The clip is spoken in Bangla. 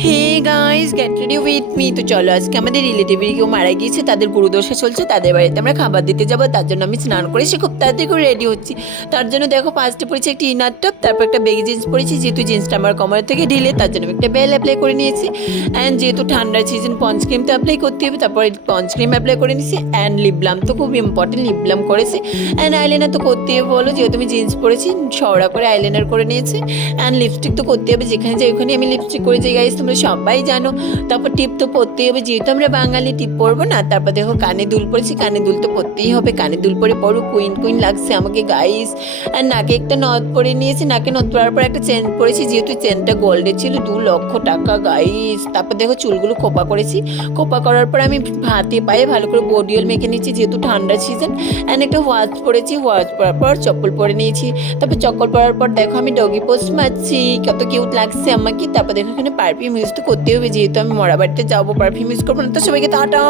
Hey guys, get ready with me. তো চলো, আজকে আমাদের রিলেটিভের কেউ মারা গিয়েছে, তাদের গুরুদশা চলছে, তাদের বাড়িতে আমরা খাবার দিতে যাবো। তার জন্য আমি স্নান করেছি, খুব তাড়াতাড়ি করে রেডি হচ্ছি। তার জন্য দেখো, ফার্স্টে পরেছি একটা ইনার টপ, তারপর একটা বেগি জিন্স পরেছি, যেহেতু জিন্সটা আমার কোমর থেকে ঢিলে, তার জন্য আমি একটা বেল অ্যাপ্লাই করে নিয়েছি। অ্যান্ড যেহেতু ঠান্ডার সিজন, পঞ্চ ক্রিম তো অ্যাপ্লাই করতে হবে, তারপরে পঞ্চ ক্রিম অ্যাপ্লাই করে নিয়েছি। অ্যান্ড লিপ বাম তো খুব ইম্পর্টেন্ট, লিপ বাম করেছি। অ্যান্ড আইলাইনার তো করতেই হবে, বলো, যেহেতু আমি জিন্স পরেছি, শহরা করে আইলাইনার করে নিয়েছি। অ্যান্ড লিপস্টিক তো করতে হবে, যেখানে যাই ওখানে আমি লিপস্টিক করে যাই গাইস, তোমরা সবাই জানো। তারপর টিপ তো পরতেই হবে, যেহেতু আমরা বাঙালি, টিপ পরবো না। তারপর দেখো, কানে দুল পরেছি, কানে দুল তো পরতেই হবে, কানে দুল পরে পরো, কুইন কুইন লাগছে আমাকে গাইস। আর নাকে একটা নথ পরে নিয়েছি, নাকে নথ পরার পর একটা চেন পরেছি, যেহেতু চেনটা গোল্ডের ছিল, 2 লক্ষ টাকা গাইস। তারপর দেখো, চুলগুলো খোপা করেছি, খোপা করার পর আমি হাতে পায়ে ভালো করে বডি অয়েল মেখে নিচ্ছি, যেহেতু ঠান্ডার সিজন। অ্যান্ড একটা ওয়াচ পরেছি, ওয়াচ পরার পর চপ্পল পরে নিয়েছি। তারপর চপ্পল পরার পর দেখো, আমি ডগি পোস্ট মারছি, কত কিউট লাগছে আমাকে। তারপর দেখো, এখানে পারফিউম ইউজ তো করতে হবে, যেহেতু আমি মরা বাড়িতে যাবো, পারফিউম ইউজ করবো না। তো সবাইকে টাটা।